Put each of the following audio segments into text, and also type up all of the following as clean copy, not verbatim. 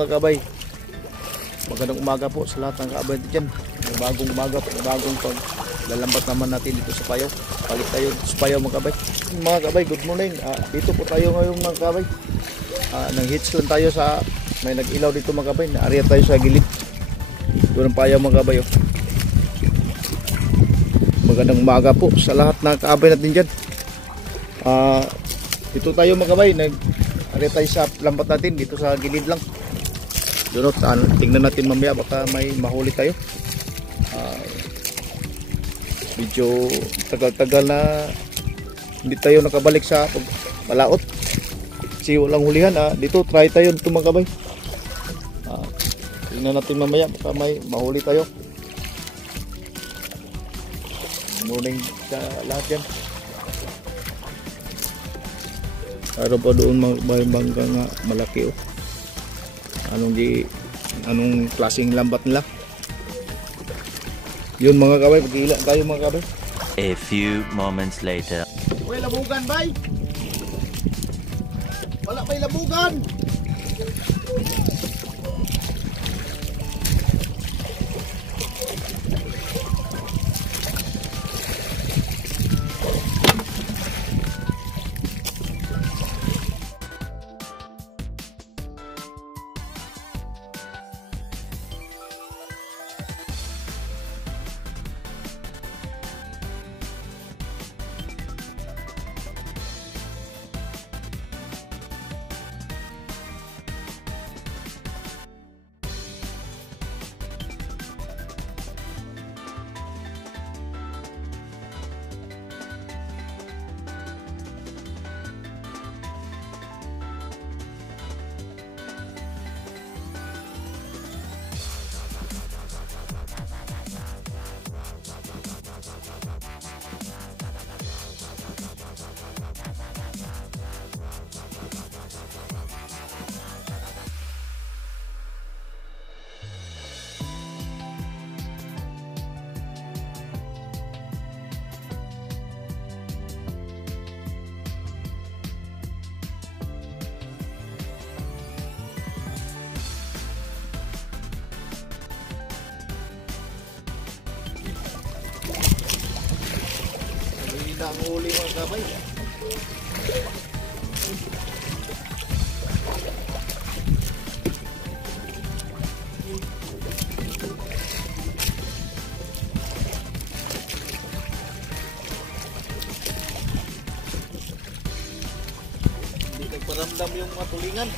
mga kabay. Magandang umaga po sa lahat ng kaabay dyan. Bagong umaga po, bagong paglalambat naman natin dito sa Payaw. Palit tayo sa Payaw mga kabay. Mga kabay, good morning. Dito po tayo ngayon mga kabay. Nang-hits lang tayo sa, may nag-ilaw dito mga kabay. Naariya tayo sa gilid. Doon ang Payaw mga kabay. Magandang umaga po sa lahat ng kaabay natin dyan. Dito tayo mga kabay. Naariya tayo sa lambat natin dito sa gilid lang. Doon, tingnan natin mamaya baka may mahuli tayo. Medyo tagal-tagal na hindi tayo nakabalik sa palaot kasi walang hulihan. Dito try tayo dito mga kabay. Tingnan natin mamaya baka may mahuli tayo. Morning sa lahat yan. Araw pa doon may bangka nga malaki anong klaseng lambat nila. Yun mga kabay, pag-iila tayo mga kabay. A few moments later. Uy, labugan bay! Wala bay labugan! Ang huli mga kabay. Hindi nagparamdam yung mga tulingan.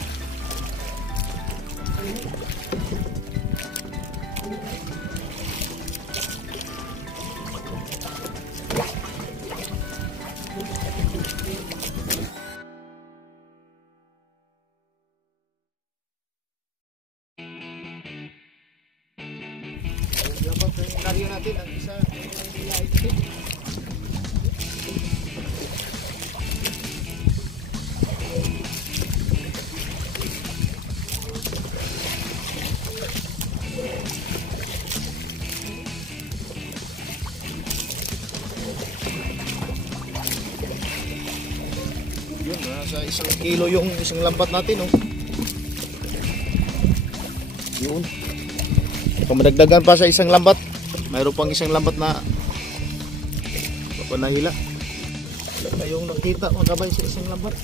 Dapat yung karyo natin ang isa nilain ito. Yun, nasa 1 kilo yung isang lambat natin. Yun. Kung madagdagan pa sa isang lambat, mayroon pang isang lambat na papanahila. Wala tayong nakita mga kabay sa isang lambat.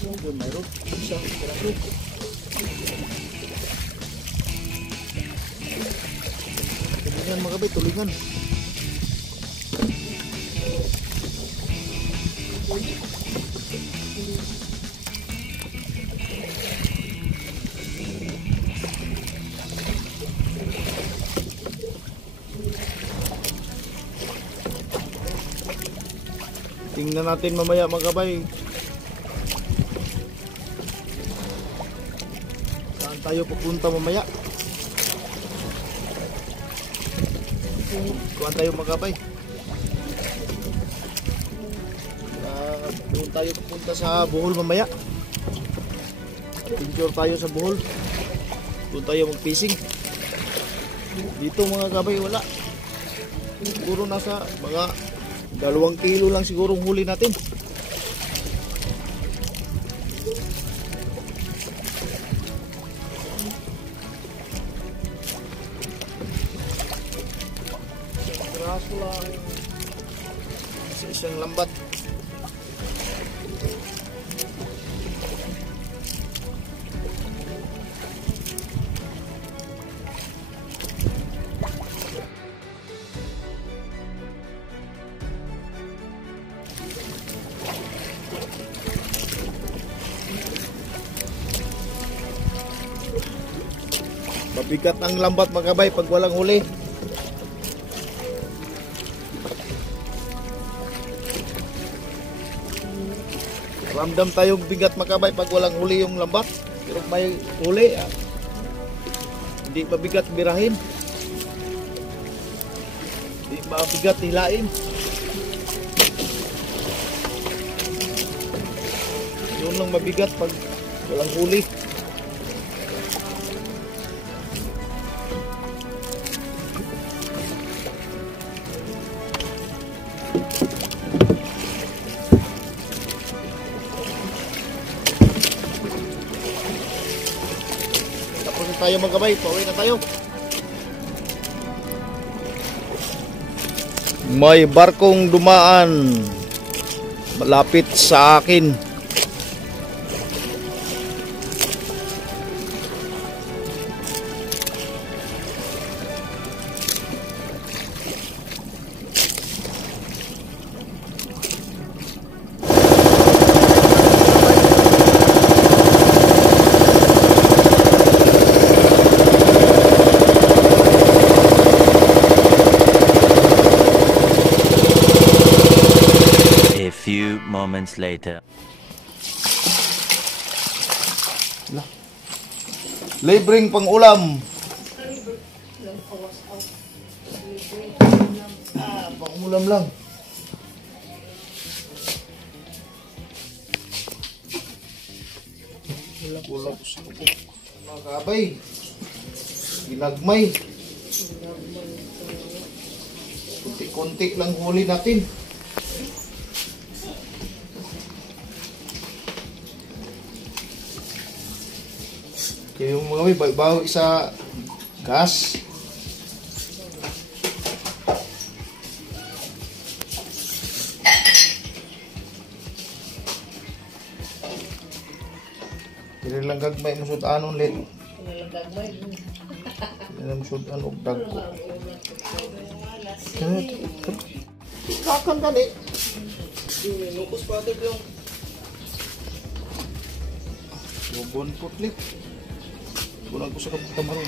Yun, mayroon isang piraso. Tulingan mga kabay, tulingan. Tingnan natin mamaya mga kabay. Saan tayo pupunta mamaya? Kuhan tayo mga kabay. Doon tayo pupunta sa Bohol mamaya. Adventure tayo sa Bohol. Doon tayo mag-fishing. Dito mga kabay wala. Siguro nasa mga 2 kilo lang siguro huli natin. Piraso lang. Isang lambat. Mabigat ang lambat mga kabay pag walang huli. Ramdam tayong bigat mga kabay pag walang huli yung lambat. Pero may huli, hindi mabigat birahin. Hindi mabigat hilain. Yun lang mabigat pag walang huli. Tayo mga kabay, pauwi na tayo. May barkong dumaan malapit sa akin. Moments later. Libreng pang ulam. Pang ulam lang. Ulam sa lubok. Mga kabay. Ginagmay. Kunti-kunti lang huli natin. Kaya yung mga bago isa gas. Kaya lang gagmay musod anon lit. Kaya lang musod anon dagko. Kakan ka lit. Lupos pa ito yung bubon putlit. Bulan ko sa kamaro.